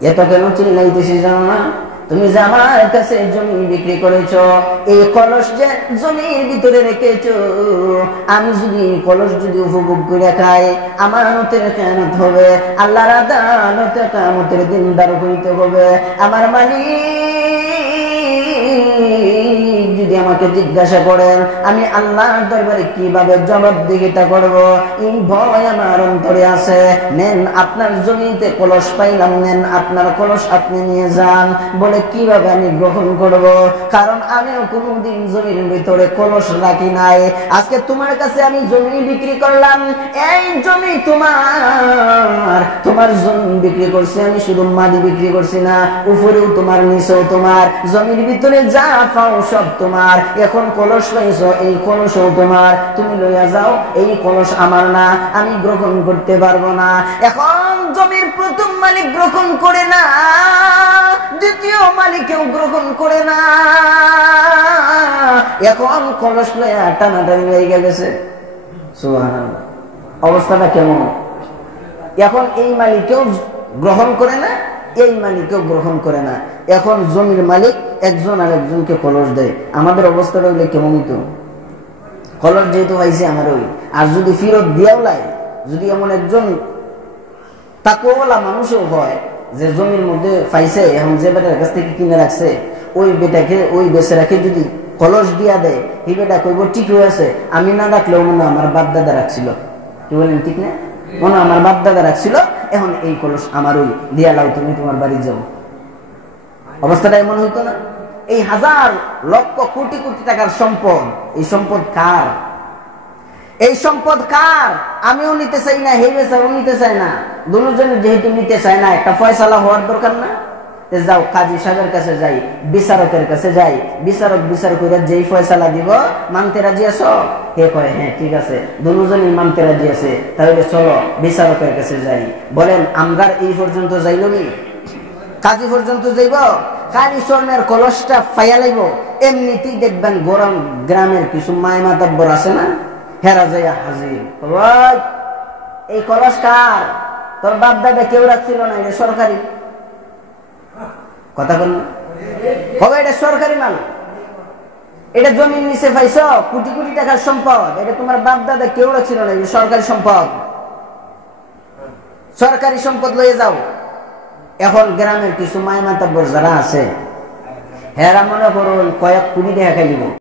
এত কেন চিল্লাইতেছি জানো না? তুমি যে আমার কাছে জমি বিক্রি করেছো, এই কলস যে জমির ভিতরে রেখেছো, আমি যদি কলস যদি উপভোগ করে খাই, আমানতের খেয়ানত হবে, আল্লাহর আদালতে কিয়ামতের দিন দাঁড় হইতে হবে। আমার মালিক যদি আমাকে জিজ্ঞাসা করেন, আমি আল্লাহর দরবারে কিভাবে জবাবদিহিতা করব, এই ভয় আমার অন্তরে আছে। নেন আপনার জমিতে কলস পাইলাম, নেন আপনার কলস আপনি নিয়ে যান। বলে কিভাবে আমি গ্রহণ করব? কারণ আমিও কোনোদিন জমির ভিতরে কলস রাখি নাই। আজকে তোমার কাছে আমি জমি বিক্রি করলাম, এই জমি তোমার জমি বিক্রি করছি আমি, শুধু মাটি বিক্রি করছি না, উপরেও তোমার, নিচেও তোমার, জমির ভিতরে যা পাও সব তোমার। এখন কলস পাইছো, এই কলসও তোমার, তুমি লইয়া যাও। এই কলস আমার না, আমি গ্রহণ করতে পারবো না। এখন জমির প্রথম মালিক গ্রহণ করে না, দ্বিতীয় মালিকেও গ্রহণ করে না। এখন কলস লইয়া টানাটানি লেগে গেছে। সুবহানাল্লাহ, অবস্থাটা কেমন? এখন এই মালিকেও গ্রহণ করে না, এই মালিকও গ্রহণ করে না। এখন জমির মালিক একজন আর একজনকে কলস দেয়। আমাদের অবস্থাটা হইলে কেমন হইতো? কলস যেহেতু পাইছে আমার ওই, আর যদি ফিরত দিয়াও লাই, যদি এমন একজন তাকওয়ালা মানুষও হয় যে জমির মধ্যে পাইছে, এখন যে বেটার কাছ থেকে কিনে রাখছে, ওই বেটাকে, ওই বেচারাকে যদি কলস দিয়া দেয়, এই বেটা কইব ঠিক হয়ে আছে, আমি না রাখলেও মনে আমার বাপ দাদা রাখছিল। কি বলেন, ঠিক না? মনে আমার বাপ দাদা রাখছিল, এখন এই কলস আমার ওই, দিয়া লাও, তুমি তোমার বাড়ি যাও। অবস্থাটা এমন হইতো না? এই হাজার লক্ষ কোটি কোটি টাকার সম্পদ, এই সম্পদ কার? এই সম্পদ কার? আমিও নিতে চাই না, হে বেচারাও নিতে চায় না। দুজনে যেহেতু নিতে চায় না, একটা ফয়সালা হওয়ার দরকার না? যাও, কাজী সাহেবের কাছে যাই, বিচারকের কাছে যাই, বিচারক বিচার করে যেই ফয়সালা দিব, মানতে রাজি আছো? হে কয় হ্যাঁ ঠিক আছে, দুজনই মানতে রাজি আছে, তাহলে চলো বিচারকের কাছে যাই। বলেন আমগার এই পর্যন্ত যাইল নি? কাজী পর্যন্ত যাইব? কালী স্বর্ণের কলসটা ফাইয়া লাইব। এমনিতেই দেখবেন গরম গ্রামের কিছু মায় মাতাব্বর আছে না, হেরা যাইয়া হাজির, এই কলস কার? তোর বাপ দাদা কেউ রাখছিল না, এটা সরকারি। কথা বল না, হবে এটা সরকারি মাল, এটা জমির নিচে পাইছ, কোটি কোটি টাকার সম্পদ, এটা তোমার বাপ দাদা কেউ রাখছিল না, এটা সরকারি সম্পদ। সরকারি সম্পদ লয়ে যাও। এখন গ্রামের কিছু মায় মাতাব্বর যারা আছে, হেরা মনে করুন কয়েক কোটি টাকা খাইব।